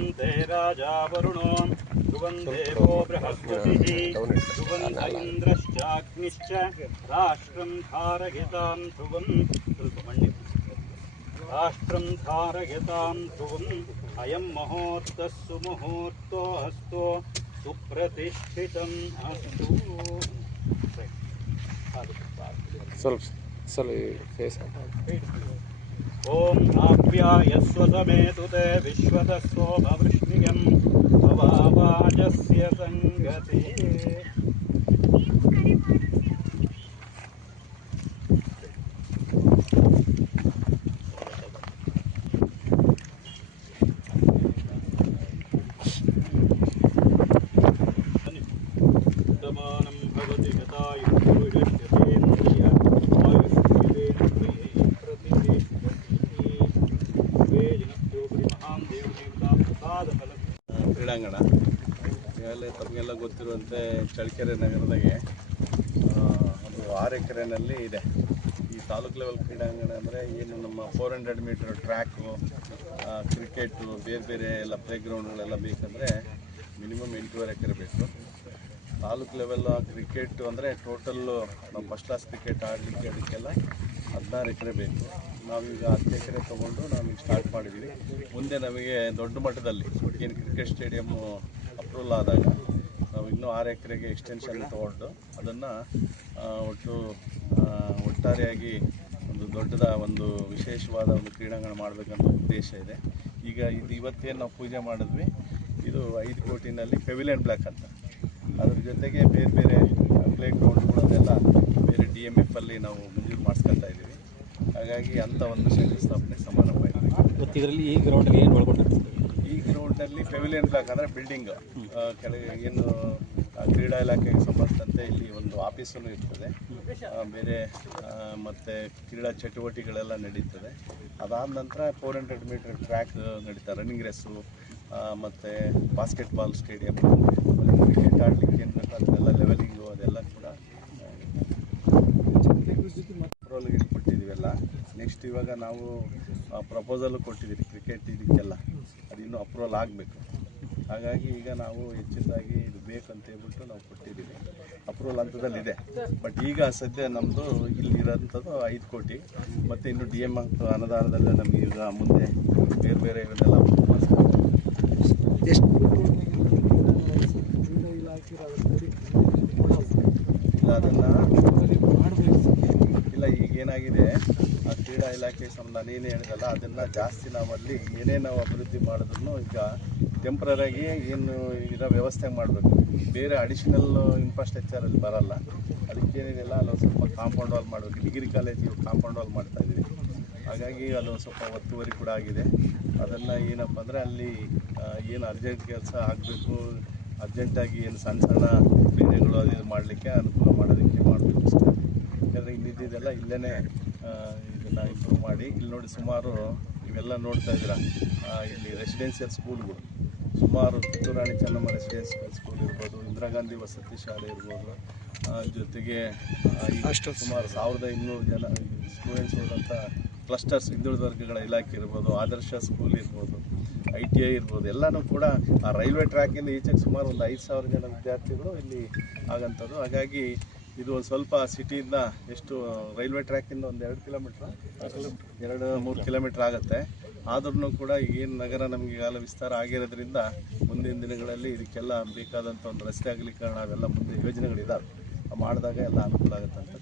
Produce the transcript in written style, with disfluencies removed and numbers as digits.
ध्रुवन्ते राजा वरुणो ध्रुवं देवो बृहस्पतिः ध्रुवन्त इन्द्रश्चाग्निश्च राष्ट्रं धारयतां ध्रुवं राष्ट्रं धारयतां ध्रुवम् अयं मुहूर्तः सुमुहूर्तो अस्तु सुप्रतिष्ठितम् अस्तु। ओम आप्यायस्व समेतु ते विश्वतस्सो भवृष्णियं भवावाजस्य संगति। दमानं भवति गताय पुरुषस्य तेन्द्रिय ಕ್ರೀಡಾಂಗಣ ಈಗಾಗಲೇ ತಮಗೆಲ್ಲ ಗೊತ್ತಿರುವಂತೆ ಚಳ್ಳಕೆರೆ ನಗರದಾಗೆ ಅದು 6 ಎಕರೆನಲ್ಲಿ ಇದೆ. ಈ ತಾಲೂಕು ಲೆವೆಲ್ ಕ್ರೀಡಾಂಗಣ ಅಂದರೆ ಏನು ನಮ್ಮ 400 ಮೀಟರ್ ಟ್ರ್ಯಾಕು, ಕ್ರಿಕೆಟು, ಬೇರೆ ಬೇರೆ ಎಲ್ಲ ಪ್ಲೇಗ್ರೌಂಡ್ಗಳೆಲ್ಲ ಬೇಕಂದರೆ ಮಿನಿಮಮ್ 8.5 ಎಕರೆ ಬೇಕು. ತಾಲೂಕು ಲೆವೆಲ್ ಕ್ರಿಕೆಟ್ ಅಂದರೆ ಟೋಟಲ್ಲು ನಾವು ಫಸ್ಟ್ ಕ್ಲಾಸ್ ಕ್ರಿಕೆಟ್ ಆಡಲಿಕ್ಕೆ ಅದಕ್ಕೆಲ್ಲ 16 ಎಕರೆ ಬೇಕು. ನಾವೀಗ 10 ಎಕರೆ ತೊಗೊಂಡು ನಾವೀಗ ಸ್ಟಾರ್ಟ್ ಮಾಡಿದ್ದೀವಿ. ಮುಂದೆ ನಮಗೆ ದೊಡ್ಡ ಮಟ್ಟದಲ್ಲಿ ಏನು ಕ್ರಿಕೆಟ್ ಸ್ಟೇಡಿಯಮ್ಮು ಅಪ್ರೂವಲ್ ಆದಾಗ ನಾವು ಇನ್ನೂ 6 ಎಕರೆಗೆ ಎಕ್ಸ್ಟೆನ್ಷನ್ ತೊಗೊಂಡು ಅದನ್ನು ಒಟ್ಟಾರೆಯಾಗಿ ಒಂದು ದೊಡ್ಡದ ಒಂದು ವಿಶೇಷವಾದ ಒಂದು ಕ್ರೀಡಾಂಗಣ ಮಾಡಬೇಕನ್ನೋ ಉದ್ದೇಶ ಇದೆ. ಈಗ ಇದು ಇವತ್ತೇನು ನಾವು ಪೂಜೆ ಮಾಡಿದ್ವಿ, ಇದು 5 ಕೋಟಿನಲ್ಲಿ ಪೆವಿಲಿಯನ್ ಬ್ಲಾಕ್ ಅಂತ. ಅದ್ರ ಜೊತೆಗೆ ಬೇರೆ ಬೇರೆ ಪ್ಲೇ ಗ್ರೌಂಡ್ಗಳು ಅದೆಲ್ಲ ಬೇರೆ DMF ಅಲ್ಲಿ ನಾವು ಮಂಜೂರು ಮಾಡಿಸ್ಕೊಳ್ತಾ ಇದ್ದೀವಿ. ಹಾಗಾಗಿ ಅಂಥ ಒಂದು ಶಂಕುಸ್ಥಾಪನೆ ಸಮಾರಂಭ ಇದೆ. ಇದರಲ್ಲಿ ಈ ಗ್ರೌಂಡಲ್ಲಿ ಏನು ಒಳಗೊಂಡಿರ್ತದೆ? ಈ ಗ್ರೌಂಡಲ್ಲಿ ಪೆವಿಲಿಯನ್ ಬ್ಲಾಕ್ ಅಂದರೆ ಬಿಲ್ಡಿಂಗ್ ಕೆಳಗೆ ಏನು ಕ್ರೀಡಾ ಇಲಾಖೆಗೆ ಸಂಬಂಧಿಸಿದಂತೆ ಇಲ್ಲಿ ಒಂದು ಆಫೀಸಲ್ಲೂ ಇರ್ತದೆ, ಬೇರೆ ಮತ್ತು ಕ್ರೀಡಾ ಚಟುವಟಿಕೆಗಳೆಲ್ಲ ನಡೀತದೆ. ಅದಾದ ನಂತರ 400 ಮೀಟರ್ ಟ್ರ್ಯಾಕ್ ನಡೀತಾ, ರನ್ನಿಂಗ್ ರೇಸು ಮತ್ತು ಬಾಸ್ಕೆಟ್ಬಾಲ್ ಸ್ಟೇಡಿಯಂ, ಕ್ರಿಕೆಟ್ ಆಡಲಿಕ್ಕೆ ಏನು ಬೇಕು ಅದೆಲ್ಲ ಲೆವೆಲಿಂಗು ಅದೆಲ್ಲ ಕೂಡ ಅಪ್ರೂವಲ್ಗೆ ಕೊಟ್ಟಿದ್ದೀವೆಲ್ಲ. ನೆಕ್ಸ್ಟ್ ಇವಾಗ ನಾವು ಪ್ರಪೋಸಲ್ ಕೊಟ್ಟಿದ್ದೀವಿ ಕ್ರಿಕೆಟ್ ಇದಕ್ಕೆಲ್ಲ, ಅದು ಇನ್ನೂ ಅಪ್ರೂವಲ್ ಆಗಬೇಕು. ಹಾಗಾಗಿ ಈಗ ನಾವು ಹೆಚ್ಚಿನದಾಗಿ ಇದು ಬೇಕಂತ ಹೇಳ್ಬಿಟ್ಟು ನಾವು ಕೊಟ್ಟಿದ್ದೀವಿ, ಅಪ್ರೂವಲ್ ಹಂತದಲ್ಲಿದೆ. ಬಟ್ ಈಗ ಸದ್ಯ ನಮ್ಮದು ಇಲ್ಲಿರೋಂಥದ್ದು 5 ಕೋಟಿ ಮತ್ತು ಇನ್ನು DMF ಅನುದಾನದಲ್ಲೇ ನಮಗೆ ಈಗ ಮುಂದೆ ಬೇರೆ ಬೇರೆ ಇವನ್ನೆಲ್ಲ ಇಲ್ಲ ಅದನ್ನು ಇಲ್ಲ ಈಗ ಏನಾಗಿದೆ ಆ ಕ್ರೀಡಾ ಇಲಾಖೆ ಸಂಬಂಧ ನಾನೇನು ಹೇಳಿದಲ್ಲ ಅದನ್ನು ಜಾಸ್ತಿ ನಾವಲ್ಲಿ ಏನೇ ನಾವು ಅಭಿವೃದ್ಧಿ ಮಾಡಿದ್ರು ಈಗ ಟೆಂಪ್ರರಾಗಿ ಏನು ಇರೋ ವ್ಯವಸ್ಥೆ ಮಾಡಬೇಕು. ಬೇರೆ ಅಡಿಷನಲ್ ಇನ್ಫ್ರಾಸ್ಟ್ರಕ್ಚರಲ್ಲಿ ಬರಲ್ಲ. ಅದಕ್ಕೇನಿದೆಲ್ಲ ಅಲ್ಲೊಂದು ಸ್ವಲ್ಪ ಕಾಂಪೌಂಡ್ ವಾಲ್ ಮಾಡಬೇಕು. ಡಿಗ್ರಿ ಕಾಲೇಜಿಗೆ ಕಾಂಪೌಂಡ್ ವಾಲ್ ಮಾಡ್ತಾಯಿದ್ದೀವಿ. ಹಾಗಾಗಿ ಅಲ್ಲೊಂದು ಸ್ವಲ್ಪ ಒತ್ತುವರಿ ಕೂಡ ಆಗಿದೆ. ಅದನ್ನು ಏನಪ್ಪ ಅಂದರೆ ಅಲ್ಲಿ ಏನು ಅರ್ಜೆಂಟ್ ಕೆಲಸ ಆಗಬೇಕು, ಅರ್ಜೆಂಟಾಗಿ ಏನು ಸಣ್ಣ ಸಣ್ಣ ಬೇರೆಗಳು ಅದು ಮಾಡಲಿಕ್ಕೆ ಅನುಕೂಲ ಮಾಡೋದಕ್ಕೆ ಮಾಡಬೇಕು ಅಷ್ಟೇ. ಯಾಕಂದರೆ ಇಲ್ಲಿದ್ದೆಲ್ಲ ಇಲ್ಲೇ ಇದನ್ನು ಇಂಪ್ರೂವ್ ಮಾಡಿ ಇಲ್ಲಿ ನೋಡಿ ಸುಮಾರು ಇವೆಲ್ಲ ನೋಡ್ತಾ ಇದ್ದೀರ, ಇಲ್ಲಿ ರೆಸಿಡೆನ್ಷಿಯಲ್ ಸ್ಕೂಲ್ಗಳು ಸುಮಾರು ಕಿತ್ತೂರು ರಾಣಿ ಚೆನ್ನಮ್ಮ ರೆಸಿಡೆನ್ಷಿಯಲ್ ಸ್ಕೂಲ್ ಇರ್ಬೋದು, ಇಂದಿರಾ ಗಾಂಧಿ ವಸತಿ ಶಾಲೆ ಇರ್ಬೋದು, ಜೊತೆಗೆ ಸುಮಾರು 1200 ಜನ ಸ್ಟೂಡೆಂಟ್ಸ್ ಹೋದಂಥ ಕ್ಲಸ್ಟರ್ಸ್ ಹಿಂದುಳಿದ ವರ್ಗಗಳ ಇಲಾಖೆ ಇರ್ಬೋದು, ಆದರ್ಶ ಸ್ಕೂಲ್ ಇರ್ಬೋದು, ITI ಇರ್ಬೋದು, ಎಲ್ಲನೂ ಕೂಡ ಆ ರೈಲ್ವೆ ಟ್ರ್ಯಾಕಿಂದ ಈಚೆಗೆ ಸುಮಾರು ಒಂದು 5000 ಜನ ವಿದ್ಯಾರ್ಥಿಗಳು ಇಲ್ಲಿ ಆಗೋಂಥದ್ದು. ಹಾಗಾಗಿ ಇದು ಒಂದು ಸ್ವಲ್ಪ ಸಿಟಿಯಿಂದ ಎಷ್ಟು ರೈಲ್ವೆ ಟ್ರ್ಯಾಕಿಂದ ಒಂದು 2 ಕಿಲೋಮೀಟ್ರ್ 2-3 ಕಿಲೋಮೀಟ್ರ್ ಆಗುತ್ತೆ. ಆದ್ರೂ ಕೂಡ ಏನು ನಗರ ನಮಗೆ ಈಗಾಗಲೇ ವಿಸ್ತಾರ ಆಗಿರೋದ್ರಿಂದ ಮುಂದಿನ ದಿನಗಳಲ್ಲಿ ಇದಕ್ಕೆಲ್ಲ ಬೇಕಾದಂಥ ಒಂದು ರಸ್ತೆ ಅಗಲೀಕರಣ ಅವೆಲ್ಲ ಮುಂದೆ ಯೋಜನೆಗಳಿದ್ದಾವೆ, ಮಾಡಿದಾಗ ಎಲ್ಲ ಅನುಕೂಲ ಆಗುತ್ತೆ ಅಂತ.